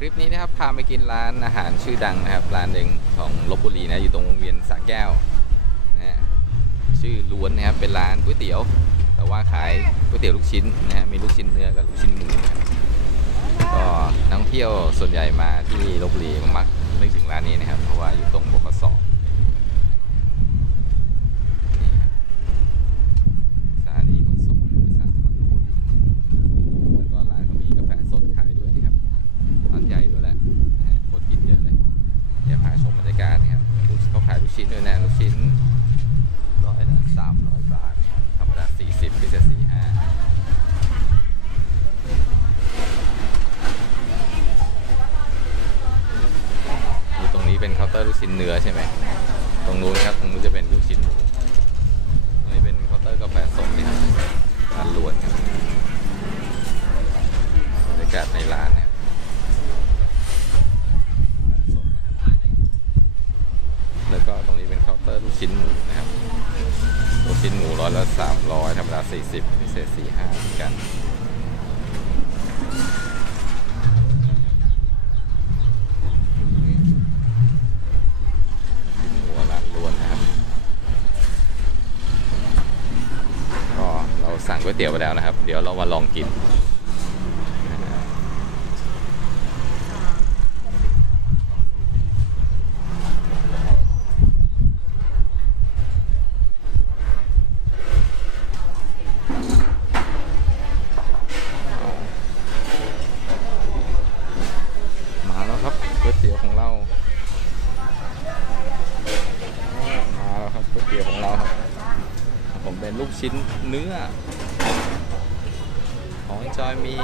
คลิปนี้นะครับพาไปกินร้านอาหารชื่อดังนะครับ ร้านหนึ่งของลบบุรีนะอยู่ตรงวงเวียนสระแก้วนะฮะชื่อล้วนนะครับเป็นร้านก๋วยเตี๋ยว แต่ว่าขายก๋วยเตี๋ยวลูกชิ้นนะฮะมีลูกชิ้นเนื้อกับลูกชิ้นหมูก็นักท่องเที่ยวส่วนใหญ่มาที่ลบบุรีมักนึกถึงร้านนี้นะครับ เพราะว่าอยู่ตรงบกสองครับสถานีขนส่งผู้โดยสารจังหวัดลบบุรี แล้วก็ร้านเขามีกาแฟสดขายด้วยนะครับร้านใหญ่ด้วยแหละนะฮะคนกินเยอะเลย เดี๋ยวพาชมบรรยา การับลูกเขาขายลูกชิ้นด้วยนะลูกชิ้นร้อยละสามร้อยบาทนะครับธรรมดาสี่สิบพิเศษสี่ห้าดูตรงนี้เป็นเคาน์เตอร์ลูกชิ้นเนื้อใช่ไหมตรงนู้นครับตรงนู้นจะเป็นลูกชิ้นหมูตรงนี้เป็นเคาน์เตอร์กาแฟสดนะครับร้านล้วนครับบรรยากาศในร้านนะครับสดนะครับ แล้วก็ตรงนี้เป็นเคาน์เตอร์ ลูกชิ้นหมูนะครับลูกชิ้นหมูร้อยละสามร้อยธรรมดาสี่สิบพิเศษสี่ห้าเหมือนกันหัวร้านล้วนครับก็เราสั่งก๋วยเตี๋ยวไปแล้วนะครับ เดี๋ยวเรามาลองกิน มาแล้วครับก๋วยเตี๋ยวของเราโอ้ มาแล้วครับก๋วยเตี๋ยวของเราครับ ผมเป็นลูกชิ้นเนื้อ ของจอยมี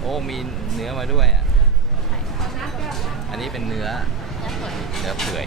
โอ้มีเนื้อมาด้วยอะ อันนี้เป็นเนื้อ เนื้อเปื่อย